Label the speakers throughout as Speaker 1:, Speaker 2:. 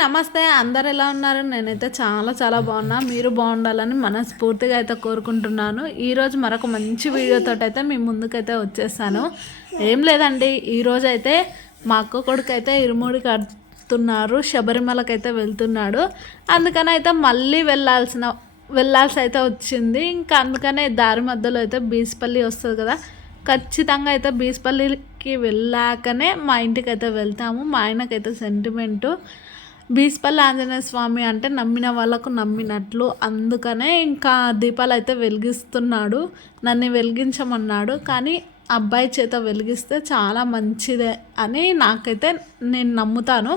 Speaker 1: నమస్తే అందరు ఎలా ఉన్నారు? నేనైతే చాలా చాలా బాగున్నా. మీరు బాగుండాలని మనస్ఫూర్తిగా అయితే కోరుకుంటున్నాను. ఈరోజు మరొక మంచి వీడియోతో అయితే మీ ముందుకైతే వచ్చేసాను. ఏం లేదండి ఈరోజు అయితే మా అక్క కొడుకు అయితే ఇరుముడి కడుతున్నారు. శబరిమలకైతే వెళ్తున్నాడు. అందుకని అయితే మళ్ళీ వెళ్ళాల్సిన వెళ్ళాల్సి అయితే వచ్చింది. ఇంకా అందుకనే దారి మధ్యలో అయితే బీస్పల్లి వస్తుంది కదా. ఖచ్చితంగా అయితే బీస్పల్లికి వెళ్ళాకనే మా ఇంటికి అయితే వెళ్తాము. మా ఆయనకైతే సెంటిమెంటు బీస్పల్లి ఆంజనేయ స్వామి అంటే నమ్మిన వాళ్ళకు నమ్మినట్లు. అందుకనే ఇంకా దీపాలు అయితే వెలిగిస్తున్నాడు. నన్ను వెలిగించమన్నాడు. కానీ అబ్బాయి చేత వెలిగిస్తే చాలా మంచిదే అని నాకైతే నేను నమ్ముతాను.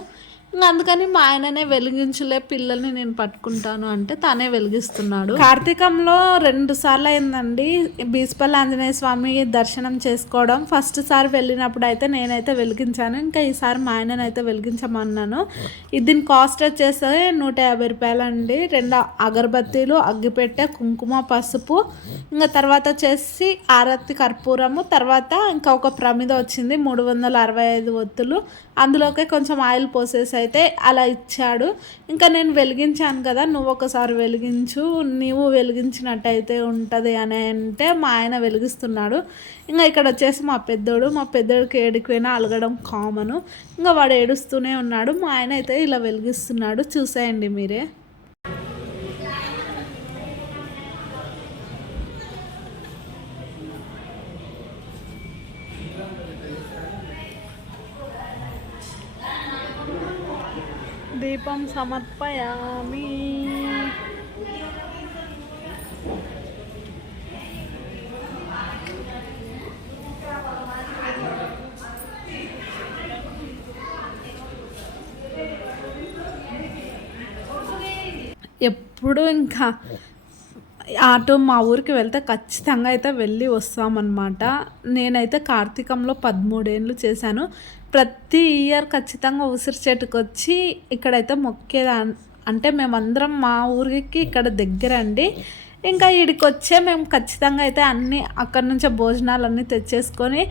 Speaker 1: అందుకని మా ఆయననే వెలిగించలే పిల్లల్ని నేను పట్టుకుంటాను అంటే తానే వెలిగిస్తున్నాడు. కార్తీకంలో రెండు సార్లు అయిందండి బీస్పల్లి ఆంజనేయ స్వామి దర్శనం చేసుకోవడం. ఫస్ట్ సారి వెళ్ళినప్పుడు అయితే నేనైతే వెలిగించాను ఇంకా ఈసారి మా ఆయననైతే వెలిగించమన్నాను. ఇది దీని కాస్ట్ వచ్చేసి నూట యాభై రూపాయలు అండి రెండు అగరబత్తీలు అగ్గిపెట్టె కుంకుమ పసుపు. ఇంకా తర్వాత వచ్చేసి ఆరతి కర్పూరము. తర్వాత ఇంకా ఒక ప్రమిద వచ్చింది మూడు వందల అరవై ఐదు ఒత్తులు. అందులోకి కొంచెం ఆయిల్ పోసేసి అయితే అలా ఇచ్చాడు. ఇంకా నేను వెలిగించాను కదా నువ్వు ఒకసారి వెలిగించు నీవు వెలిగించినట్టయితే ఉంటుంది అని అంటే మా ఆయన వెలిగిస్తున్నాడు. ఇంకా ఇక్కడ వచ్చేసి మా పెద్దోడు మా పెద్దోడికి ఏడిపోయినా అలగడం కామను ఇంకా వాడు ఏడుస్తూనే ఉన్నాడు. మా ఆయన అయితే ఇలా వెలిగిస్తున్నాడు. చూసేయండి మీరే. దీపం సమర్పయామి. ఎప్పుడు ఇంకా ఆటో మా ఊరికి వెళ్తే ఖచ్చితంగా అయితే వెళ్ళి వస్తామన్నమాట. నేనైతే కార్తీకంలో పదమూడేళ్ళు చేశాను. ప్రతి ఇయర్ ఖచ్చితంగా ఉసిరి చెట్టుకు వచ్చి ఇక్కడైతే మొక్కేదా. అంటే మేమందరం మా ఊరికి ఇక్కడ దగ్గర అండి ఇంకా ఇక్కడికి వచ్చే మేము ఖచ్చితంగా అయితే అన్నీ అక్కడి నుంచే భోజనాలు అన్నీ తెచ్చేసుకొని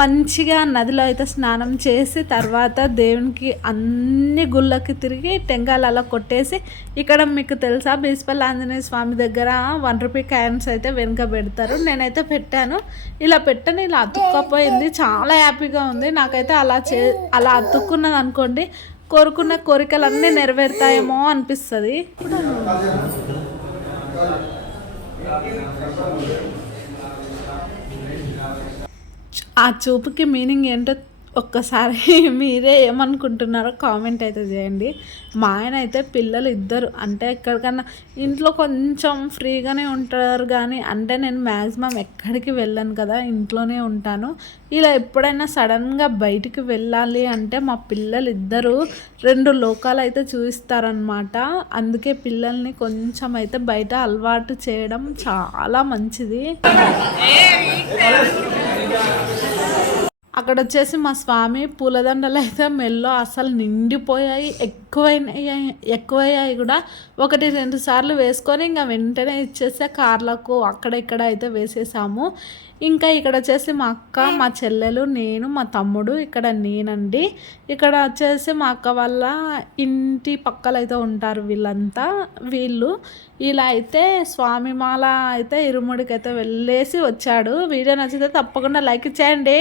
Speaker 1: మంచిగా నదిలో అయితే స్నానం చేసి తర్వాత దేవునికి అన్ని గుళ్ళకి తిరిగి టెంకాయలు అలా కొట్టేసి ఇక్కడ మీకు తెలుసా బీస్పల్లి ఆంజనేయ స్వామి దగ్గర వన్ రూపీ క్యాన్స్ అయితే వెనుక పెడతారు. నేనైతే పెట్టాను. ఇలా పెట్టని ఇలా అతుక్కపోయింది. చాలా హ్యాపీగా ఉంది. నాకైతే అలా చే అలా అతుక్కున్నది అనుకోండి కోరుకున్న కోరికలన్నీ నెరవేరుతాయేమో అనిపిస్తుంది. ఆ చూపుకి మీనింగ్ ఏంటో ఒక్కసారి మీరే ఏమనుకుంటున్నారో కామెంట్ అయితే చేయండి. మా ఆయన అయితే పిల్లలు ఇద్దరు. అంటే ఎక్కడికన్నా ఇంట్లో కొంచెం ఫ్రీగానే ఉంటారు కానీ అంటే నేను మ్యాక్సిమం ఎక్కడికి వెళ్ళాను కదా ఇంట్లోనే ఉంటాను. ఇలా ఎప్పుడైనా సడన్గా బయటికి వెళ్ళాలి అంటే మా పిల్లలు ఇద్దరు రెండు లోకాలు అయితే చూపిస్తారనమాట అందుకే పిల్లల్ని కొంచెం అయితే బయట అలవాటు చేయడం చాలా మంచిది. అక్కడ వచ్చేసి మా స్వామి పూలదండలు అయితే మెల్లో అసలు నిండిపోయాయి. ఎక్కువైనాయి. ఎక్కువయ్యాయి కూడా. ఒకటి రెండు సార్లు వేసుకొని ఇంకా వెంటనే ఇచ్చేస్తే కార్లకు అక్కడ ఇక్కడ అయితే వేసేసాము. ఇంకా ఇక్కడ వచ్చేసి మా అక్క మా చెల్లెలు నేను మా తమ్ముడు ఇక్కడ నేనండి. ఇక్కడ వచ్చేసి మా అక్క వాళ్ళ ఇంటి పక్కలైతే అయితే ఉంటారు వీళ్ళంతా. వీళ్ళు ఇలా అయితే స్వామిమాల అయితే ఇరుముడికి అయితే వెళ్ళేసి వచ్చాడు. వీడియో నచ్చితే తప్పకుండా లైక్ ఇచ్చేయండి